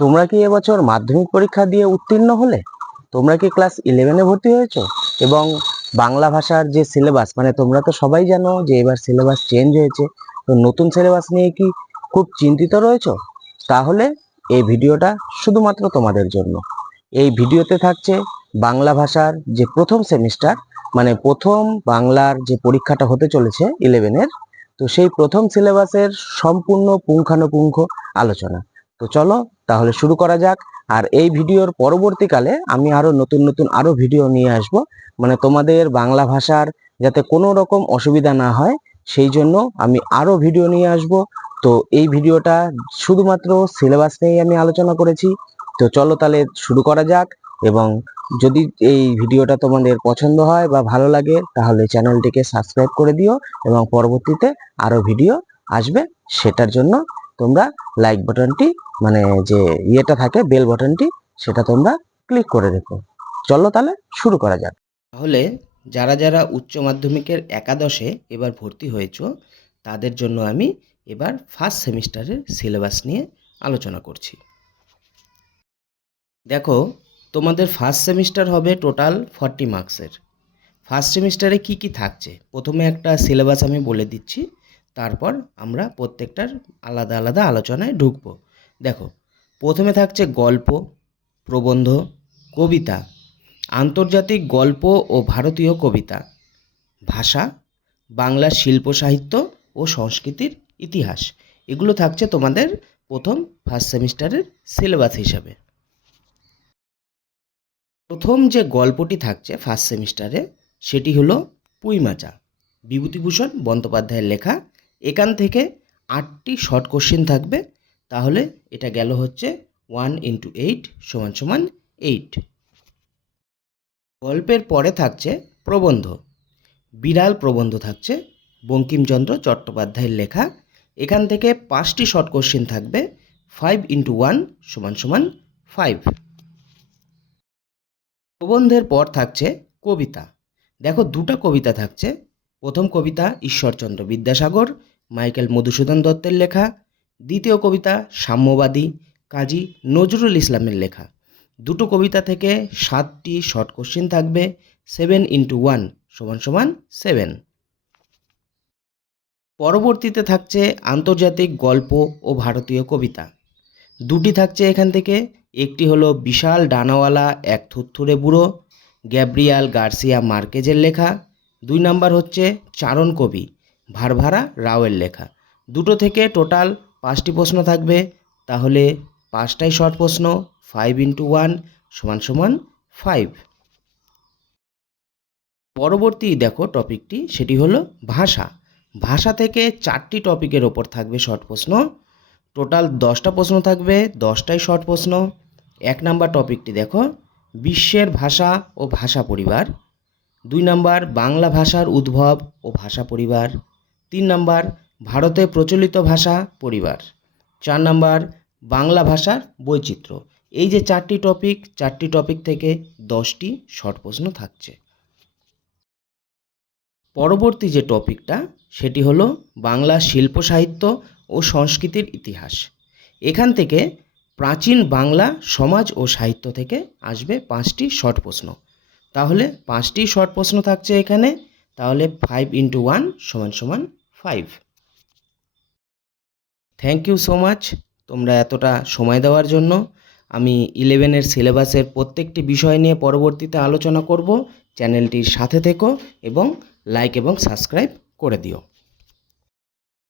তোমরা কি এবছর মাধ্যমিক পরীক্ষা দিয়ে উত্তীর্ণ হলে? তোমরা কি ক্লাস 11-এ ভর্তি হয়েছো? এবং বাংলা ভাষার যে সিলেবাস, মানে তোমরা তো সবাই জানো যে এবার সিলেবাস চেঞ্জ হয়েছে, তো নতুন সিলেবাস নিয়ে কি খুব চিন্তিত রয়েছো? তাহলে এই ভিডিওটা শুধুমাত্র তোমাদের জন্য। এই ভিডিওতে থাকছে বাংলা ভাষার যে প্রথম সেমিস্টার, মানে প্রথম বাংলার যে পরীক্ষাটা হতে চলেছে 11-এর, তো সেই প্রথম সিলেবাসের সম্পূর্ণ পুঙ্খানুপুঙ্খ আলোচনা। তো চলো তাহলে শুরু করা যাক। আর এই ভিডিওর পরবর্তীকালে আমি আরো নতুন নতুন আরো ভিডিও নিয়ে আসব, মানে তোমাদের বাংলা ভাষার যাতে কোনো রকম অসুবিধা না হয় সেই জন্য আমি আরো ভিডিও নিয়ে আসব। তো এই ভিডিওটা শুধুমাত্র সিলেবাস নিয়েই আমি আলোচনা করেছি। তো চলো তাহলে শুরু করা যাক। এবং যদি এই ভিডিওটা তোমাদের পছন্দ হয় বা ভালো লাগে তাহলে চ্যানেলটিকে সাবস্ক্রাইব করে দিও, এবং পরবর্তীতে আরো ভিডিও আসবে সেটার জন্য তোমরা লাইক বাটনটি, মানে যে ইয়েটা থাকে বেল বাটনটি, সেটা তোমরা ক্লিক করে রেখো। চলো তাহলে শুরু করা যাক। তাহলে যারা যারা উচ্চ মাধ্যমিকের একাদশে এবার ভর্তি হয়েছো তাদের জন্য আমি এবার ফার্স্ট সেমিস্টারের সিলেবাস নিয়ে আলোচনা করছি। দেখো, তোমাদের ফার্স্ট সেমিস্টার হবে টোটাল 40 মার্কসের। ফার্স্ট সেমিস্টারে কি কি থাকছে প্রথমে একটা সিলেবাস আমি বলে দিচ্ছি, তারপর আমরা প্রত্যেকটার আলাদা আলাদা আলোচনায় ঢুকবো। দেখো, প্রথমে থাকছে গল্প, প্রবন্ধ, কবিতা, আন্তর্জাতিক গল্প ও ভারতীয় কবিতা, ভাষা, বাংলা শিল্প সাহিত্য ও সংস্কৃতির ইতিহাস। এগুলো থাকছে তোমাদের প্রথম ফার্স্ট সেমিস্টারের সিলেবাস হিসাবে। প্রথম যে গল্পটি থাকছে ফার্স্ট সেমিস্টারে সেটি হলো পুঁইমাচা, বিভূতিভূষণ বন্দ্যোপাধ্যায়ের লেখা। এখান থেকে 8টি শর্ট কোশ্চেন থাকবে। তাহলে এটা গেল হচ্ছে 1 × 8 = 8। গল্পের পরে থাকছে প্রবন্ধ, বিড়াল প্রবন্ধ থাকছে, বঙ্কিমচন্দ্র চট্টোপাধ্যায়ের লেখা। এখান থেকে 5টি শর্ট কোশ্চেন থাকবে, 5 × 1 = 5। প্রবন্ধের পর থাকছে কবিতা। দেখো, দুটো কবিতা থাকছে। প্রথম কবিতা ঈশ্বরচন্দ্র বিদ্যাসাগর, মাইকেল মধুসূদন দত্তের লেখা। দ্বিতীয় কবিতা সাম্যবাদী, কাজী নজরুল ইসলামের লেখা। দুটো কবিতা থেকে 7টি শর্ট কোশ্চেন থাকবে, 7 × 1 = 7। পরবর্তীতে থাকছে আন্তর্জাতিক গল্প ও ভারতীয় কবিতা। দুটি থাকছে এখান থেকে। একটি হলো বিশাল ডানাওয়ালা এক থুরথুরে বুড়ো, গ্যাব্রিয়াল গার্সিয়া মার্কেজের লেখা। 2 নাম্বার হচ্ছে চারণ কবি, ভারভারা রাওয়ের লেখা। দুটো থেকে টোটাল 5টি প্রশ্ন থাকবে। তাহলে 5টাই শর্ট প্রশ্ন, 5 × 1 = 5। পরবর্তী দেখো টপিকটি, সেটি হলো ভাষা। ভাষা থেকে 4টি টপিকের ওপর থাকবে শর্ট প্রশ্ন। টোটাল 10টা প্রশ্ন থাকবে, 10টাই শর্ট প্রশ্ন। 1 নাম্বার টপিকটি দেখো, বিশ্বের ভাষা ও ভাষা পরিবার। 2 নাম্বার বাংলা ভাষার উদ্ভব ও ভাষা পরিবার। 3 নাম্বার ভারতে প্রচলিত ভাষা পরিবার। 4 নাম্বার বাংলা ভাষার বৈচিত্র্য। এই যে 4টি টপিক, 4টি টপিক থেকে 10টি শর্ট প্রশ্ন থাকছে। পরবর্তী যে টপিকটা সেটি হলো বাংলা শিল্প সাহিত্য ও সংস্কৃতির ইতিহাস। এখান থেকে প্রাচীন বাংলা সমাজ ও সাহিত্য থেকে আসবে 5টি শর্ট প্রশ্ন। তাহলে 5টি শর্ট প্রশ্ন থাকছে এখানে। তাহলে 5 × 1 = 5। থ্যাংক ইউ সো মাচ তোমরা এতটা সময় দেওয়ার জন্য। আমি 11-এর সিলেবাসের প্রত্যেকটি বিষয় নিয়ে পরবর্তীতে আলোচনা করব। চ্যানেলটির সাথে থেকো এবং লাইক এবং সাবস্ক্রাইব করে দিও।